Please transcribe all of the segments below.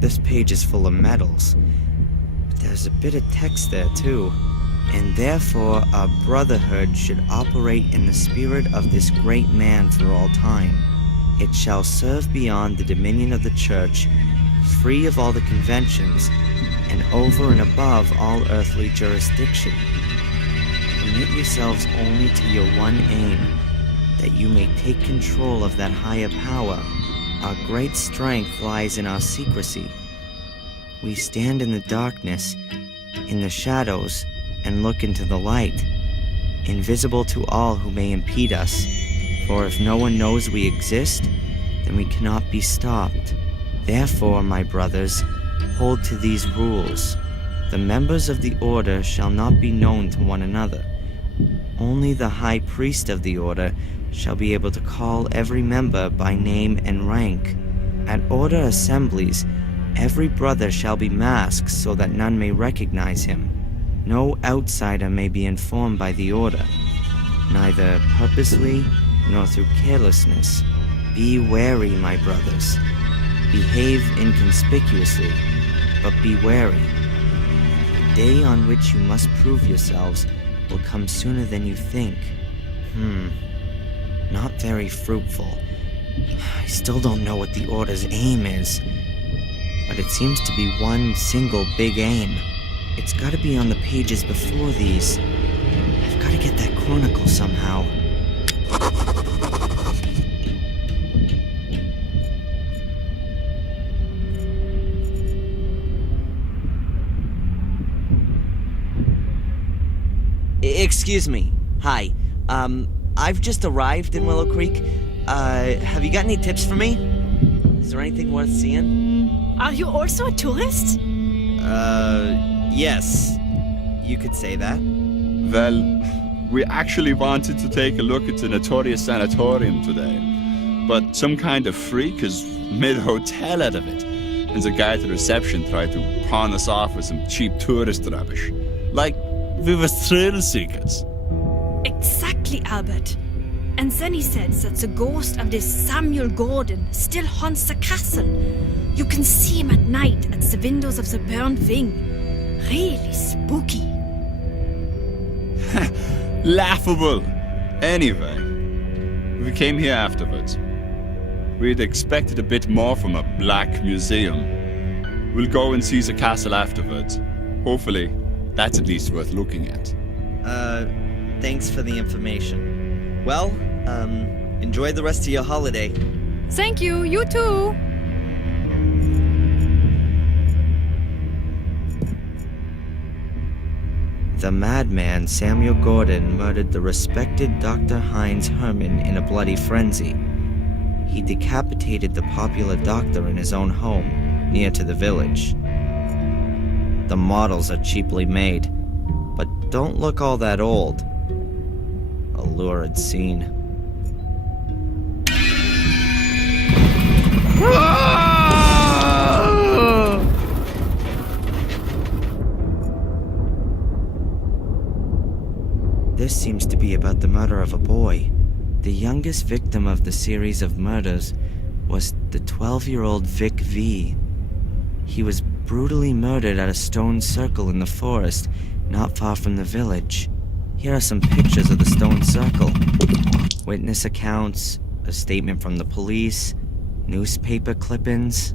This page is full of medals. But there's a bit of text there, too. And therefore, our brotherhood should operate in the spirit of this great man for all time. It shall serve beyond the dominion of the church, free of all the conventions, and over and above all earthly jurisdiction. Commit yourselves only to your one aim, that you may take control of that higher power. Our great strength lies in our secrecy. We stand in the darkness, in the shadows, and look into the light, invisible to all who may impede us. For if no one knows we exist, then we cannot be stopped. Therefore, my brothers, hold to these rules. The members of the order shall not be known to one another. Only the high priest of the order shall be able to call every member by name and rank. At order assemblies, every brother shall be masked so that none may recognize him. No outsider may be informed by the order, neither purposely nor through carelessness. Be wary, my brothers. Behave inconspicuously, but be wary. The day on which you must prove yourselves will come sooner than you think. Not very fruitful. I still don't know what the Order's aim is, but it seems to be one single big aim. It's gotta be on the pages before these. I've gotta get that chronicle somehow. Excuse me. Hi. I've just arrived in Willow Creek. Have you got any tips for me? Is there anything worth seeing? Are you also a tourist? Yes. You could say that. Well, we actually wanted to take a look at the notorious sanatorium today, but some kind of freak has made a hotel out of it, and the guy at the reception tried to pawn us off with some cheap tourist rubbish. Like we were thrill seekers. Exactly, Albert. And then he said that the ghost of this Samuel Gordon still haunts the castle. You can see him at night at the windows of the burned wing. Really spooky. Laughable. Anyway, we came here afterwards. We'd expected a bit more from a black museum. We'll go and see the castle afterwards. Hopefully, that's at least worth looking at. Thanks for the information. Well, enjoy the rest of your holiday. Thank you, you too. The madman Samuel Gordon murdered the respected Dr. Heinz Hermann in a bloody frenzy. He decapitated the popular doctor in his own home, near to the village. The models are cheaply made, but don't look all that old. A lurid scene. This seems to be about the murder of a boy. The youngest victim of the series of murders was the 12-year-old Vic V. He was brutally murdered at a stone circle in the forest, not far from the village. Here are some pictures of the stone circle. Witness accounts, a statement from the police, newspaper clippings.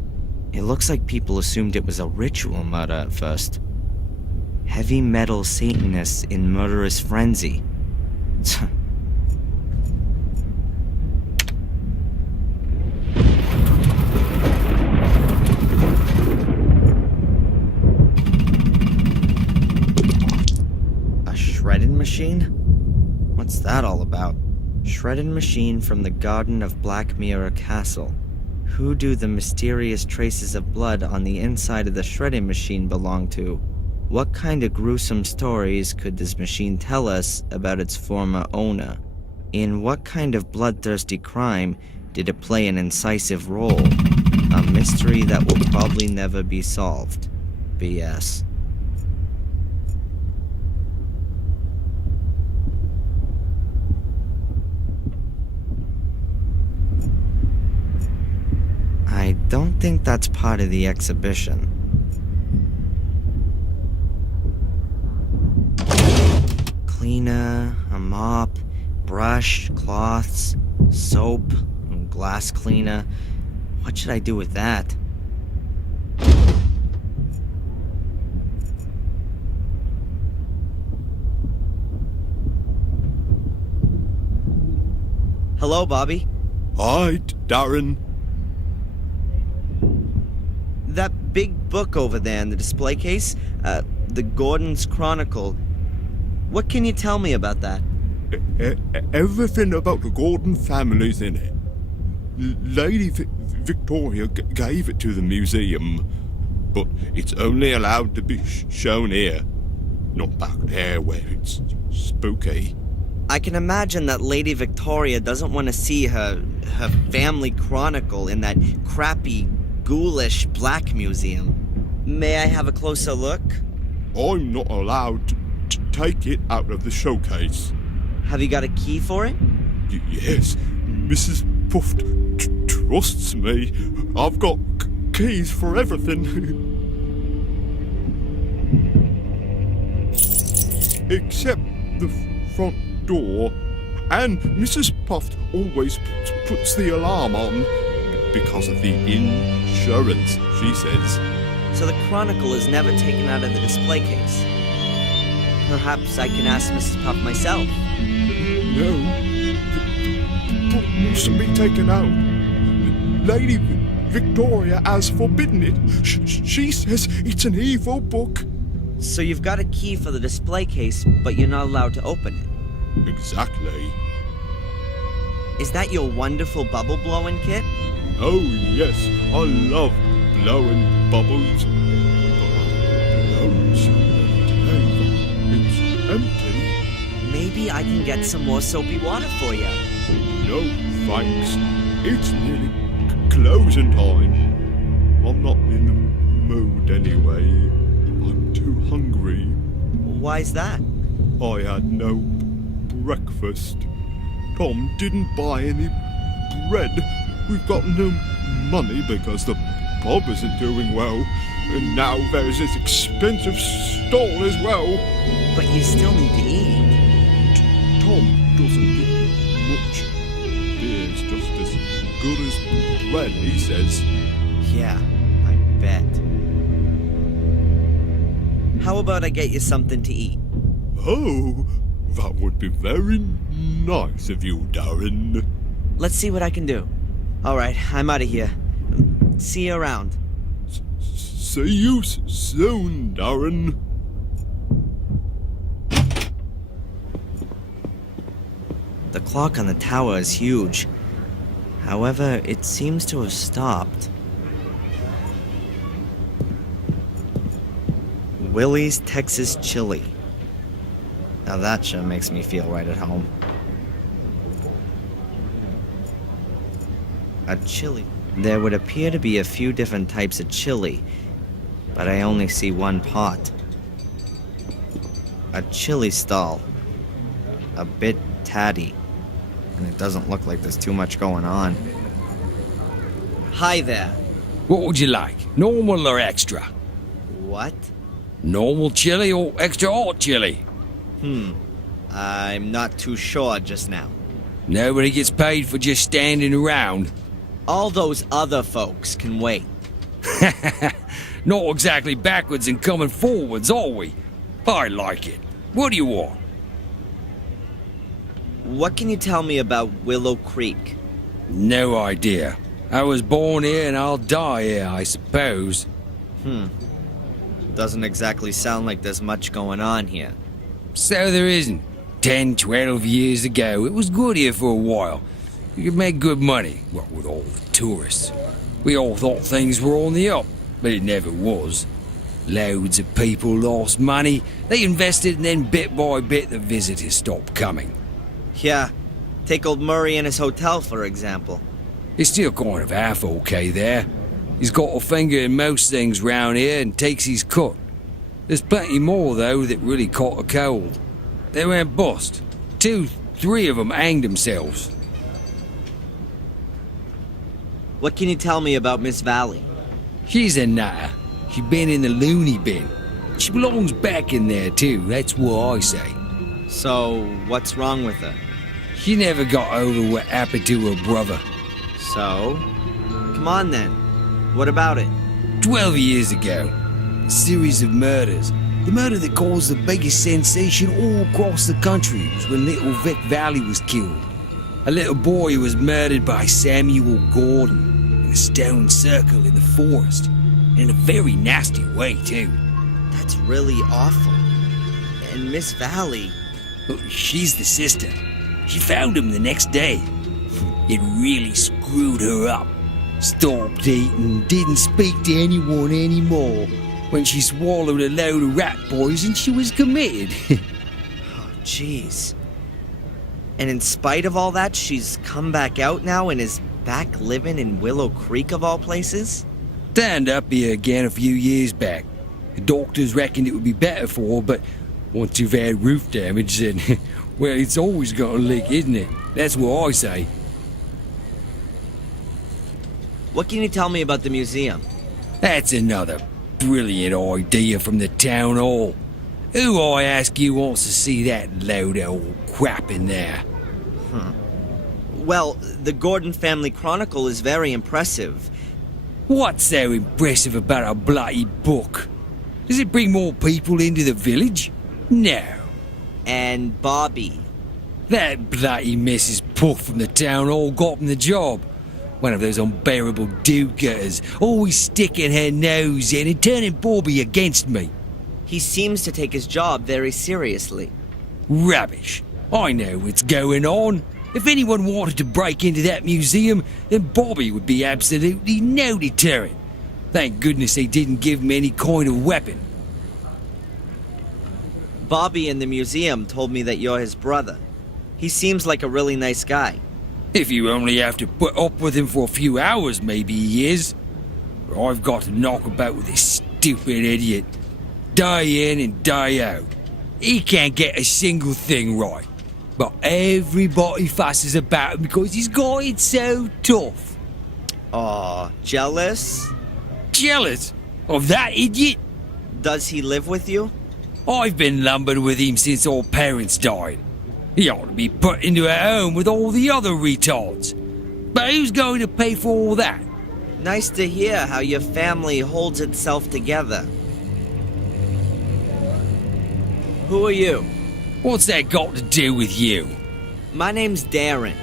It looks like people assumed it was a ritual murder at first. Heavy metal Satanists in murderous frenzy. A shredding machine? What's that all about? Shredding machine from the garden of Black Mirror Castle. Who do the mysterious traces of blood on the inside of the shredding machine belong to? What kind of gruesome stories could this machine tell us about its former owner? In what kind of bloodthirsty crime did it play an incisive role? A mystery that will probably never be solved. BS. I don't think that's part of the exhibition. Cleaner, a mop, brush, cloths, soap, and glass cleaner. What should I do with that? Hello, Bobby. Hi, Darren. That big book over there in the display case, the Gordon's Chronicle. What can you tell me about that? Everything about the Gordon family's in it. Lady Victoria gave it to the museum, but it's only allowed to be shown here, not back there where it's spooky. I can imagine that Lady Victoria doesn't want to see her family chronicle in that crappy, ghoulish black museum. May I have a closer look? I'm not allowed to take it out of the showcase. Have you got a key for it? Yes, Mrs. Puff trusts me. I've got keys for everything. Except the front door. And Mrs. Puff always puts the alarm on because of the insurance, she says. So the chronicle is never taken out of the display case. Perhaps I can ask Mrs. Puff myself. No, the book mustn't be taken out. Lady Victoria has forbidden it. She says it's an evil book. So you've got a key for the display case, but you're not allowed to open it. Exactly. Is that your wonderful bubble blowing kit? Oh yes, I love blowing bubbles. But I've blown so many times, it's empty. Maybe I can get some more soapy water for you. No thanks. It's nearly closing time. I'm not in the mood anyway. I'm too hungry. Why's that? I had no breakfast. Tom didn't buy any bread. We've got no money because the pub isn't doing well. And now there's this expensive stall as well. But you still need to eat. Tom doesn't get much. Beer's just as good as bread, he says. Yeah, I bet. How about I get you something to eat? Oh, that would be very nice of you, Darren. Let's see what I can do. Alright, I'm out of here. See you around. See you soon, Darren. The clock on the tower is huge. However, it seems to have stopped. Willie's Texas Chili. Now that sure makes me feel right at home. A chili. There would appear to be a few different types of chili, but I only see one pot. A chili stall. A bit tatty. And it doesn't look like there's too much going on. Hi there. What would you like? Normal or extra? What? Normal chili or extra hot chili? I'm not too sure just now. Nobody gets paid for just standing around. All those other folks can wait. Not exactly backwards and coming forwards, are we? I like it. What do you want? What can you tell me about Willow Creek? No idea. I was born here and I'll die here, I suppose. Doesn't exactly sound like there's much going on here. So there isn't. 10, 12 years ago, it was good here for a while. You could make good money, what with all the tourists. We all thought things were on the up, but it never was. Loads of people lost money, they invested, and then bit by bit the visitors stopped coming. Yeah, take old Murray and his hotel, for example. It's still kind of half okay there. He's got a finger in most things round here and takes his cut. There's plenty more, though, that really caught a cold. They went bust. 2, 3 of them hanged themselves. What can you tell me about Miss Valley? She's a nutter. She's been in the loony bin. She belongs back in there too, that's what I say. So, what's wrong with her? She never got over what happened to her brother. So? Come on then. What about it? 12 years ago, a series of murders. The murder that caused the biggest sensation all across the country was when little Vic Valley was killed. A little boy who was murdered by Samuel Gordon in a stone circle in the forest. And in a very nasty way, too. That's really awful. And Miss Valley... Well, she's the sister. She found him the next day. It really screwed her up. Stopped eating, didn't speak to anyone anymore. When she swallowed a load of rat poison, she was committed. Oh, jeez. And in spite of all that, she's come back out now and is back living in Willow Creek of all places? Turned up here again a few years back. The doctors reckoned it would be better for her, but once you've had roof damage, then, well, it's always gonna leak, isn't it? That's what I say. What can you tell me about the museum? That's another brilliant idea from the town hall. Who, I ask you, wants to see that load of old crap in there? Well, the Gordon Family Chronicle is very impressive. What's so impressive about a bloody book? Does it bring more people into the village? No. And Bobby. That bloody Mrs. Puff from the town hall got him the job. One of those unbearable do-getters, always sticking her nose in and turning Bobby against me. He seems to take his job very seriously. Rubbish. I know what's going on. If anyone wanted to break into that museum, then Bobby would be absolutely no deterrent. Thank goodness they didn't give him any kind of weapon. Bobby in the museum told me that you're his brother. He seems like a really nice guy. If you only have to put up with him for a few hours, maybe he is. But I've got to knock about with this stupid idiot. Day in and day out. He can't get a single thing right. But everybody fusses about him because he's got it so tough. Aw, jealous? Jealous of that idiot? Does he live with you? I've been lumbered with him since our parents died. He ought to be put into a home with all the other retards. But who's going to pay for all that? Nice to hear how your family holds itself together. Who are you? What's that got to do with you? My name's Darren.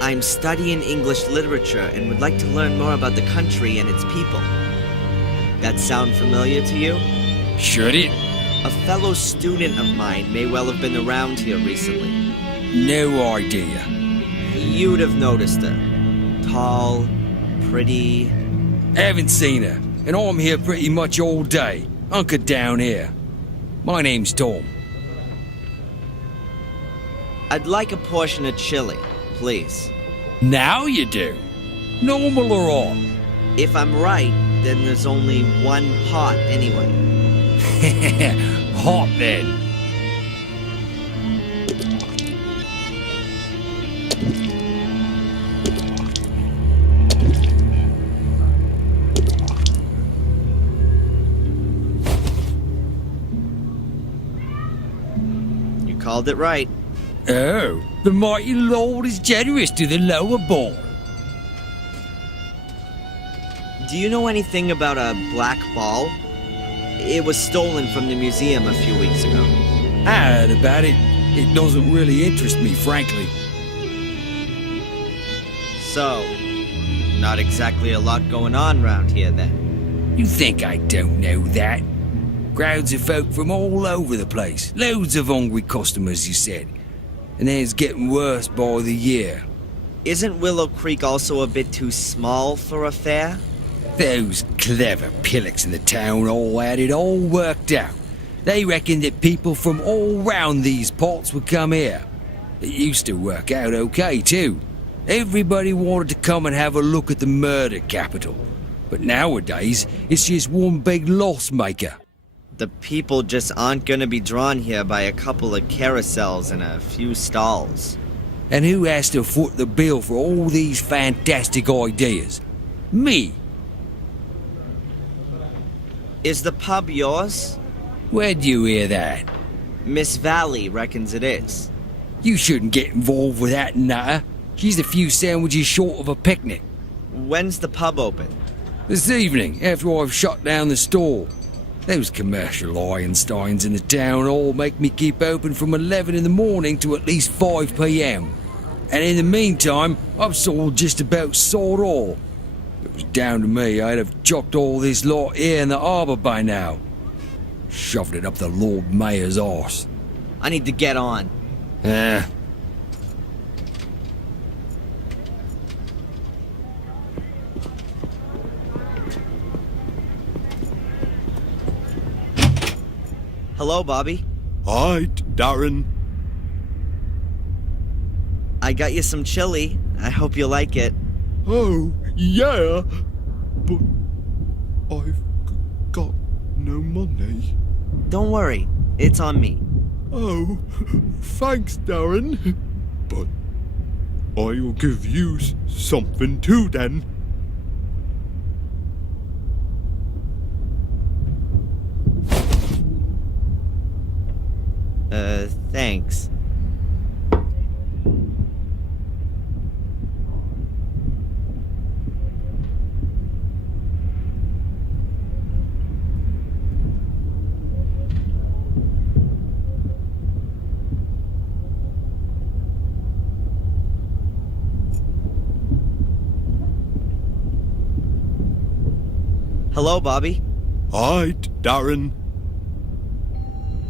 I'm studying English literature and would like to learn more about the country and its people. That sound familiar to you? Should it? A fellow student of mine may well have been around here recently. No idea. You'd have noticed her. Tall, pretty... Haven't seen her, and I'm here pretty much all day, hunkered down here. My name's Tom. I'd like a portion of chili, please. Now you do. Normal or odd? If I'm right, then there's only one pot anyway. Hot then. You called it right. Oh, the mighty Lord is generous to the lower born. Do you know anything about a black ball? It was stolen from the museum a few weeks ago. I heard about it. It doesn't really interest me, frankly. So, not exactly a lot going on round here then. You think I don't know that? Crowds of folk from all over the place. Loads of hungry customers, you said. And then it's getting worse by the year. Isn't Willow Creek also a bit too small for a fair? Those clever pillocks in the town hall had it all worked out. They reckoned that people from all round these parts would come here. It used to work out okay, too. Everybody wanted to come and have a look at the murder capital. But nowadays, it's just one big loss maker. The people just aren't gonna be drawn here by a couple of carousels and a few stalls. And who has to foot the bill for all these fantastic ideas? Me. Is the pub yours? Where'd you hear that? Miss Valley reckons it is. You shouldn't get involved with that nutter. She's a few sandwiches short of a picnic. When's the pub open? This evening, after I've shut down the store. Those commercial Einsteins in the town hall make me keep open from 11 in the morning to at least 5 p.m. And in the meantime, I've sold just about sod all. If it was down to me, I'd have chucked all this lot here in the harbour by now. Shoved it up the Lord Mayor's arse. I need to get on. Hello, Bobby. Hi, Darren. I got you some chili. I hope you like it. Oh, yeah. But I've got no money. Don't worry, it's on me. Oh, thanks, Darren. But I'll give you something too, then. Thanks. Hello, Bobby. Hi, Darren.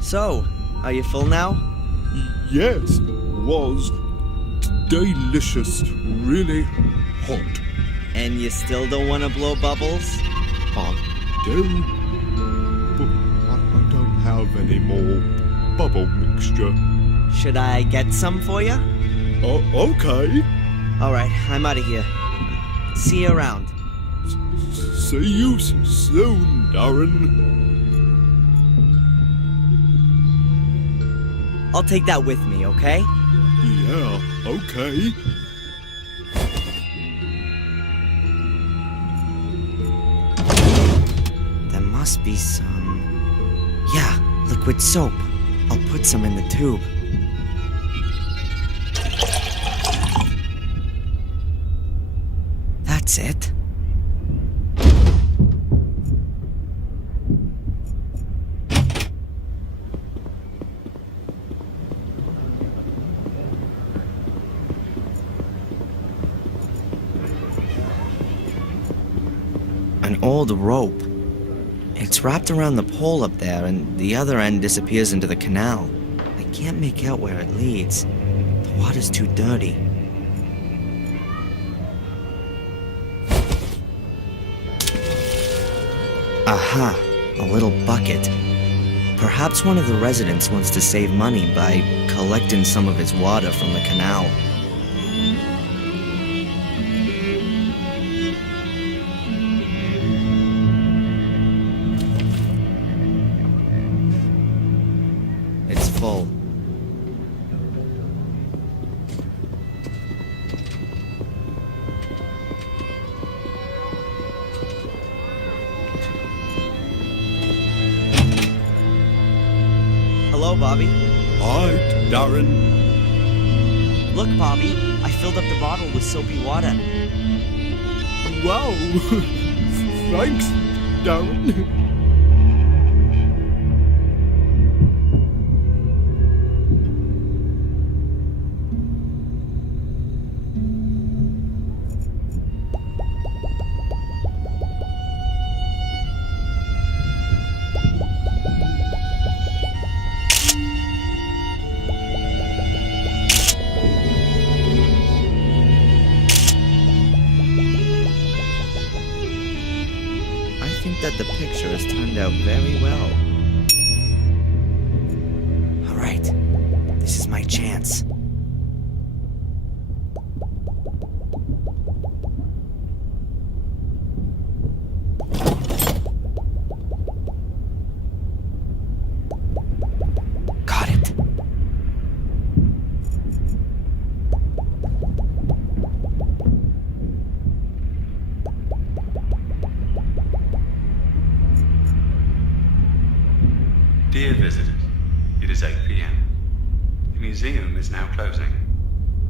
So, are you full now? Yes, was delicious, really hot. And you still don't want to blow bubbles? I do, but I don't have any more bubble mixture. Should I get some for you? Oh, okay. Alright, I'm out of here. See you around. See you soon, Darren. I'll take that with me, okay? Yeah, okay. There must be some... Yeah, liquid soap. I'll put some in the tube. That's it. An old rope. It's wrapped around the pole up there, and the other end disappears into the canal. I can't make out where it leads. The water's too dirty. Aha, a little bucket. Perhaps one of the residents wants to save money by collecting some of his water from the canal. It's full. Hello, Bobby. Hi, Darren. Look, Bobby, I filled up the bottle with soapy water. Wow. Thanks, Darren. I think that the picture has turned out very well. All right, this is my chance. Got it. closing.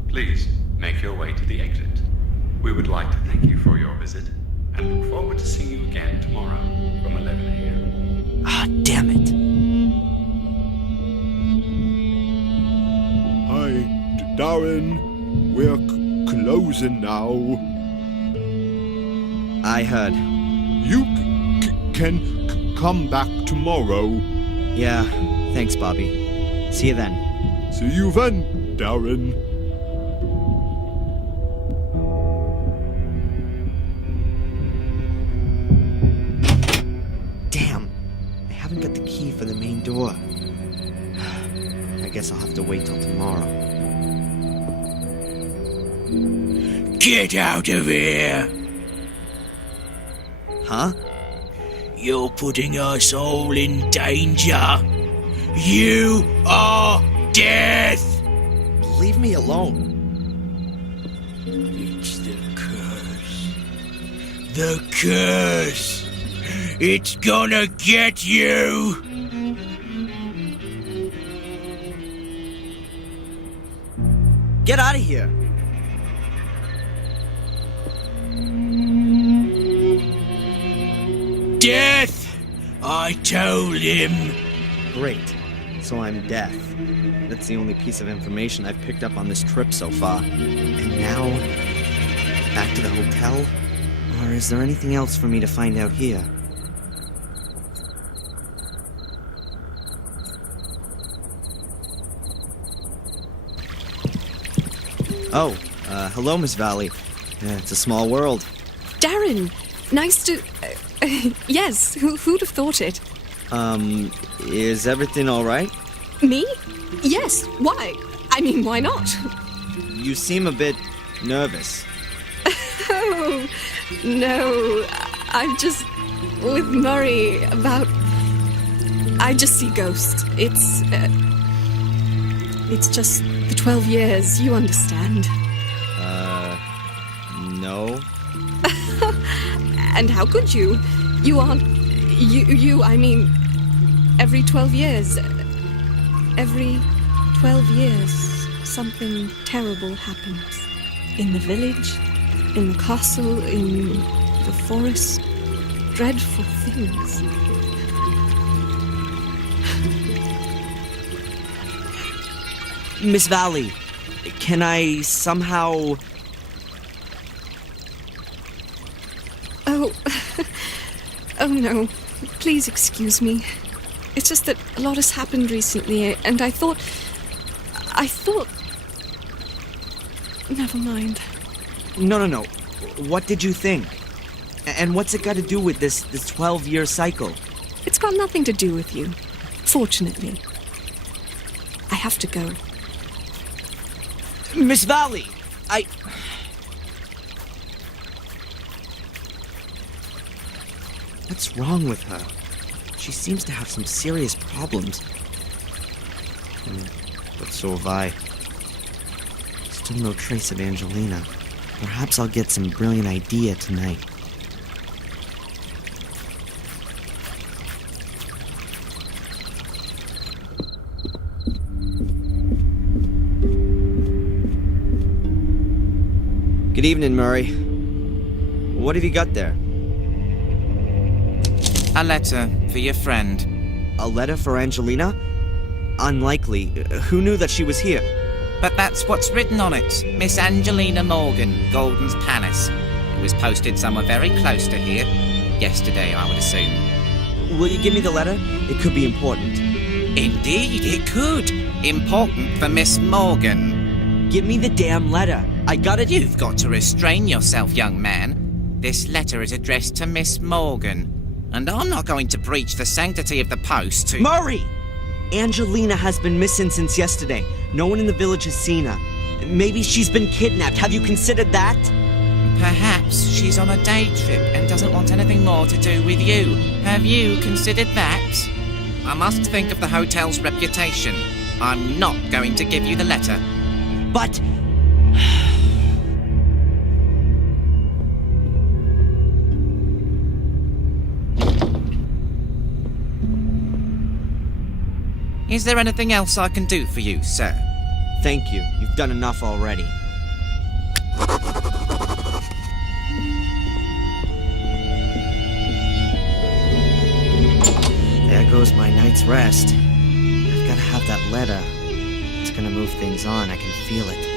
Please make your way to the exit. We would like to thank you for your visit and look forward to seeing you again tomorrow from 11 a.m. Ah, damn it. Hi, Darren. We're closing now. I heard. You can come back tomorrow. Yeah, thanks, Bobby. See you then. See you then, Darren. Damn, I haven't got the key for the main door. I guess I'll have to wait till tomorrow. Get out of here! Huh? You're putting us all in danger. You are death! Leave me alone. It's the curse. The curse! It's gonna get you! Get out of here. Death! I told him. Great. So I'm deaf. That's the only piece of information I've picked up on this trip so far. And now, back to the hotel? Or is there anything else for me to find out here? Oh, hello, Miss Valley. It's a small world. Darren, nice to... yes, who'd have thought it? Is everything all right? Me? Yes, why? I mean, why not? You seem a bit nervous. Oh, no, I'm just with Murray about... I just see ghosts. It's just the 12 years, you understand. No. And how could you? You aren't... I mean, every 12 years... Every 12 years, something terrible happens. In the village, in the castle, in the forest. Dreadful things. Miss Valley, can I somehow... Oh... oh no. Please excuse me. It's just that a lot has happened recently, and I thought... Never mind. No. What did you think? And what's it got to do with this 12-year cycle? It's got nothing to do with you. Fortunately. I have to go. Miss Valley, What's wrong with her? She seems to have some serious problems. But so have I. Still no trace of Angelina. Perhaps I'll get some brilliant idea tonight. Good evening, Murray. What have you got there? A letter for your friend. A letter for Angelina? Unlikely. Who knew that she was here? But that's what's written on it. Miss Angelina Morgan, Golden's Palace. It was posted somewhere very close to here. Yesterday, I would assume. Will you give me the letter? It could be important. Indeed, it could. Important for Miss Morgan. Give me the damn letter. I got it. You've got to restrain yourself, young man. This letter is addressed to Miss Morgan. And I'm not going to breach the sanctity of the post to... Murray! Angelina has been missing since yesterday. No one in the village has seen her. Maybe she's been kidnapped. Have you considered that? Perhaps she's on a day trip and doesn't want anything more to do with you. Have you considered that? I must think of the hotel's reputation. I'm not going to give you the letter. But... Is there anything else I can do for you, sir? Thank you. You've done enough already. There goes my night's rest. I've got to have that letter. It's gonna move things on. I can feel it.